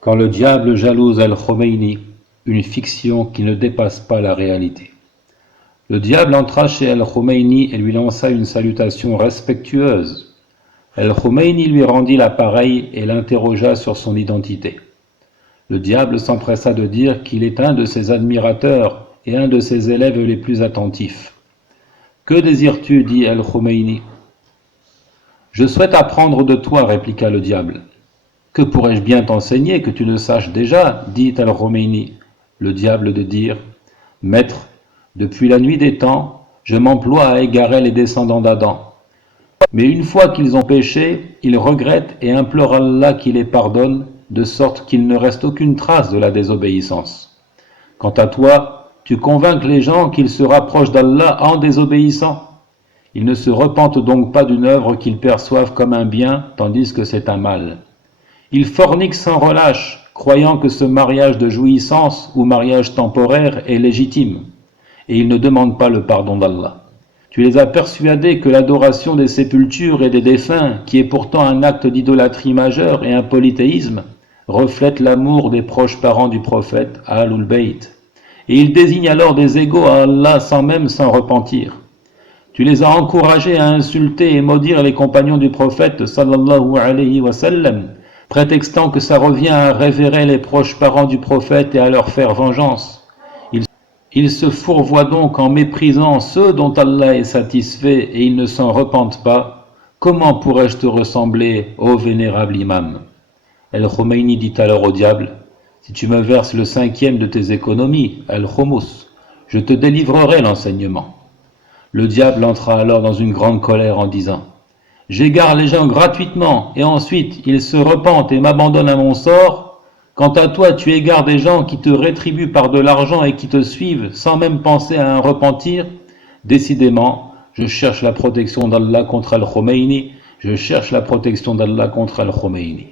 Quand le diable jalouse Al-Khomeini, une fiction qui ne dépasse pas la réalité. Le diable entra chez Al-Khomeini et lui lança une salutation respectueuse. Al-Khomeini lui rendit l'appareil et l'interrogea sur son identité. Le diable s'empressa de dire qu'il est un de ses admirateurs et un de ses élèves les plus attentifs. « Que désires-tu » dit Al-Khomeini. « Je souhaite apprendre de toi » répliqua le diable. « Que pourrais-je bien t'enseigner que tu ne saches déjà » dit Al-Khomeini. Le diable de dire « Maître, depuis la nuit des temps, je m'emploie à égarer les descendants d'Adam. Mais une fois qu'ils ont péché, ils regrettent et implorent Allah qui les pardonne, de sorte qu'il ne reste aucune trace de la désobéissance. Quant à toi, tu convaincs les gens qu'ils se rapprochent d'Allah en désobéissant. Ils ne se repentent donc pas d'une œuvre qu'ils perçoivent comme un bien, tandis que c'est un mal. Ils forniquent sans relâche, croyant que ce mariage de jouissance ou mariage temporaire est légitime, et ils ne demandent pas le pardon d'Allah. Tu les as persuadés que l'adoration des sépultures et des défunts, qui est pourtant un acte d'idolâtrie majeure et un polythéisme, reflète l'amour des proches parents du prophète, Ahlul Bayt, et ils désignent alors des égaux à Allah sans même s'en repentir. Tu les as encouragés à insulter et maudire les compagnons du prophète, sallallahu alayhi wa sallam, prétextant que ça revient à révérer les proches parents du prophète et à leur faire vengeance. Ils se fourvoient donc en méprisant ceux dont Allah est satisfait et ils ne s'en repentent pas. Comment pourrais-je te ressembler, ô vénérable imam? Al-Khomeini dit alors au diable, si tu me verses le 5e de tes économies, Al-Khomous, je te délivrerai l'enseignement. Le diable entra alors dans une grande colère en disant, j'égare les gens gratuitement et ensuite ils se repentent et m'abandonnent à mon sort. Quant à toi, tu égares des gens qui te rétribuent par de l'argent et qui te suivent sans même penser à un repentir. Décidément, je cherche la protection d'Allah contre Al-Khomeini. Je cherche la protection d'Allah contre Al-Khomeini.